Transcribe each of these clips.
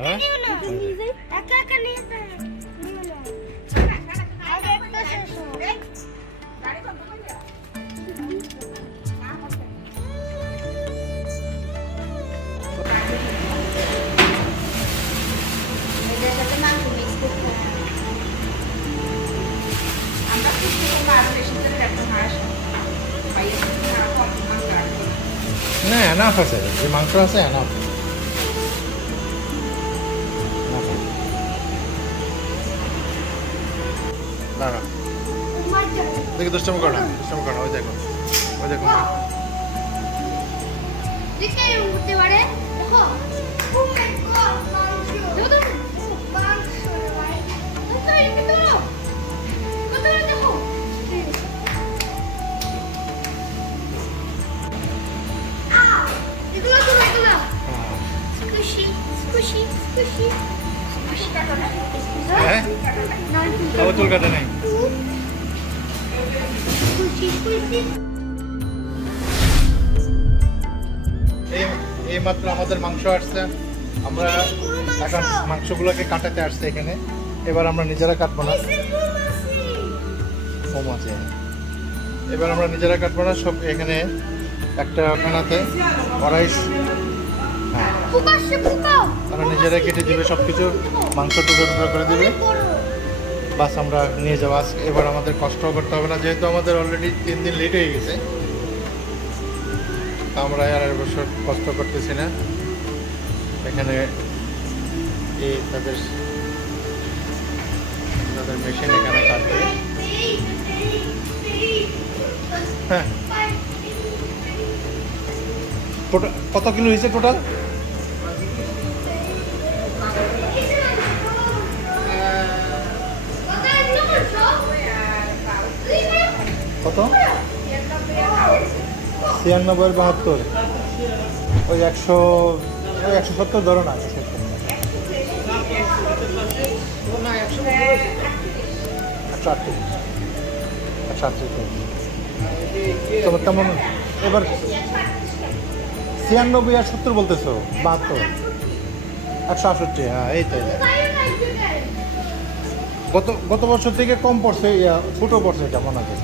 হ্যাঁ একা একা নিয়ে আগে একটা শেষ না এনাফ আছে, যে মাংস আছে এনাফ। দাঁড়া দেখি দুষ্টম করো না, দুষ্টম করো না, ওই দেখো ওই দেখো মা। দেখে উঠতে পারে দেখো ও মাই গড মাংস দেখো মাংস ভাই কত এটা তো কত দেখো এগুলো তো এগুলো স্কুশি স্কুশি স্কুশি স্কুশি কাটা না হ্যাঁ তাও চুল কাটা নাই। স্কুশি স্কুশি এই মাত্র আমাদের মাংস আসছে, আমরা এখন মাংসগুলোকে কাটাতে আসছে এখানে। এবার আমরা নিজেরা কাটবো না, কম আছে, এবার আমরা নিজেরা কাটবো না, সব এখানে একটা খানাতে অড়াইশ, হ্যাঁ তারা নিজেরা কেটে দিবে সব কিছু, মাংস টুকরো টুকরো করে দিবে, বাস আমরা নিয়ে যাবো। আজকে এবার আমাদের কষ্টও করতে হবে না, যেহেতু আমাদের অলরেডি 3 দিন লেট হয়ে গেছে, আমরা আর বছর কষ্ট করতেছি না। এখানে এই তাদের মেশিন এখানে কাটবে। হ্যাঁ কত কিলো হয়েছে টোটাল? কত? 96-72, ওই 170 ধরো না, 138 তোমার তেমন। এবার 96 আর 70 বলতেছো, 72, 168, হ্যাঁ এই তাই। গত বছর থেকে কম পড়ছে, ছোটো পড়ছে এটা মনে আছে,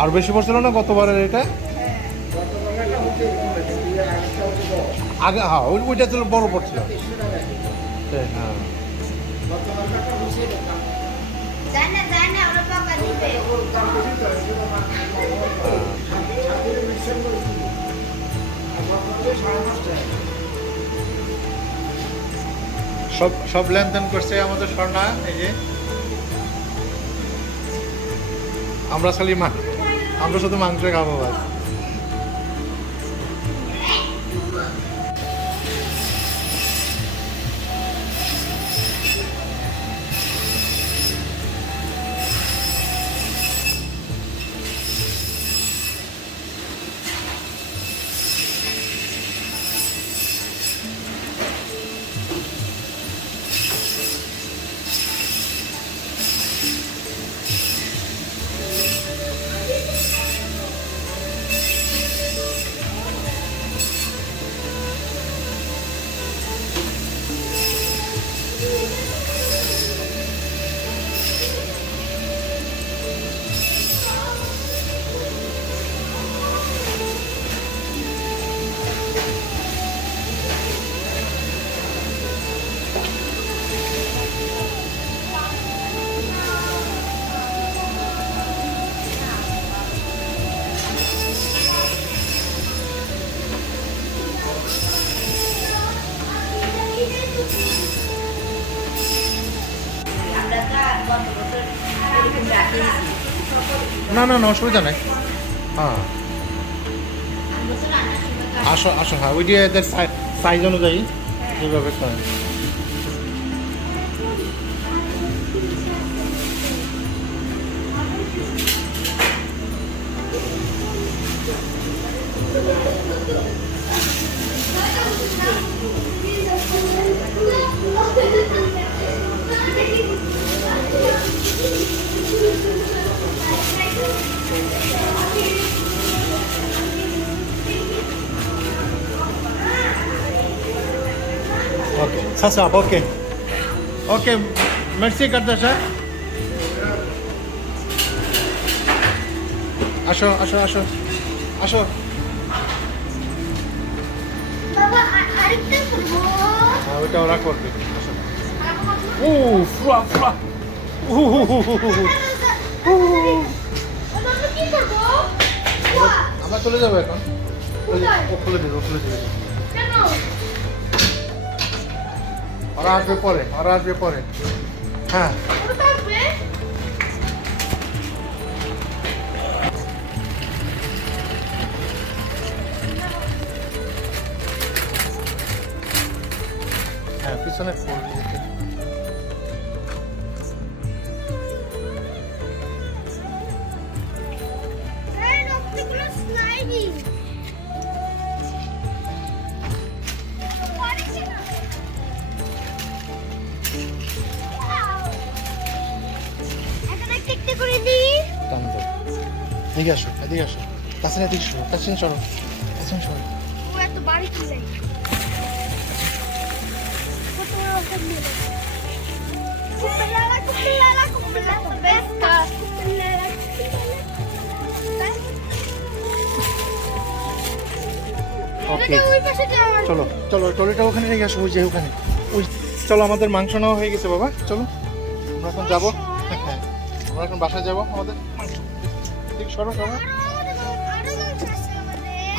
আর বেশি পড়ছিল না গতবারের এটা আগে, হ্যাঁ ওইটা ছিল বড় পড়ছিল, হ্যাঁ সব লেনদেন করছে আমাদের স্বর্ণা। এই যে আমরা খালি আমরা শুধু মাংস খাবো বাস। না না না অসুবিধা নেই, হ্যাঁ আসো আসো, হ্যাঁ ওই দিয়ে এদের সাইজ অনুযায়ী যেভাবে করেন। Okay. সাসাপ ওকে ওকে মেরসি কারদাশা আসো আসো আসো আসো বাবা আরেকটা করবো হ্যাঁ ওইটা ওরা করবে আসো ও ফ্রা ফ্রা আমরা কি করবো আমরা চলে যাবো এখন ও খুলে দেবে কেন ওরা আসবে পরে হ্যাঁ ওটা থাকবে হ্যাঁ পিছনে ফুল দিয়েছে এই রক্তগুলো স্লাইডিং পারছি না এখন একটা করে দিই টান দাও এদিকে আসো কাছে সরো ও এত বাড়ি কি যাই কত রকম মিলে কুপলা বেস্টা ওকে ওই পাশে যাওয়ার চলো ট্রলিটা ওখানে রেখে আসো ওই যে ওখানে ওই চলো আমাদের মাংস নেওয়া হয়ে গেছে বাবা চলো আমরা এখন যাবো হ্যাঁ আমরা এখন বাসায় যাবো আমাদের ঠিক সরো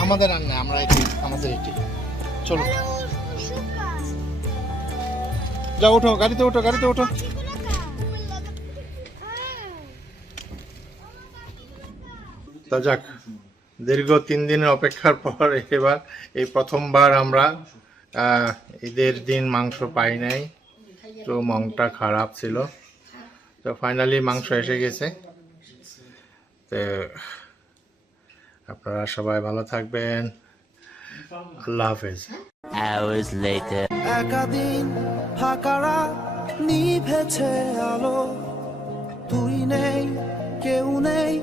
আমাদের আর না আমরা আমাদের এটি চলো যাও ওঠো গাড়িতে ওঠো তা যাক দীর্ঘ 3 দিনের অপেক্ষার পর এবার এই প্রথমবার আমরা ঈদের দিন মাংস পাই নাই তো মনটা খারাপ ছিল তো ফাইনালি মাংস এসে গেছে তো আপনারা সবাই ভালো থাকবেন আল্লাহ হাফেজ Hours later. একাদিন ফাঁকারা নিভেছে আলো তুই নেই কেউ নেই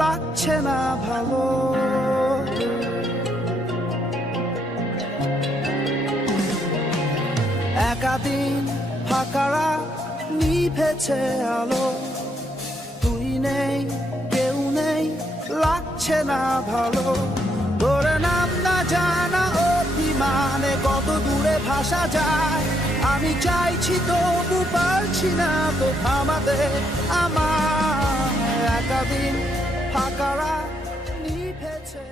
লাগছে না ভালো একাদিন ফাঁকারা নিভেছে আলো তুই নেই কেউ নেই লাগছে না ভালো তোর নাম না জানা অভিমানে কত দূরে ভাসা যায় আমি চাইছি তবু পারছি না তো থামাতে আমার একাদিন ফাঁকারা নিভেছে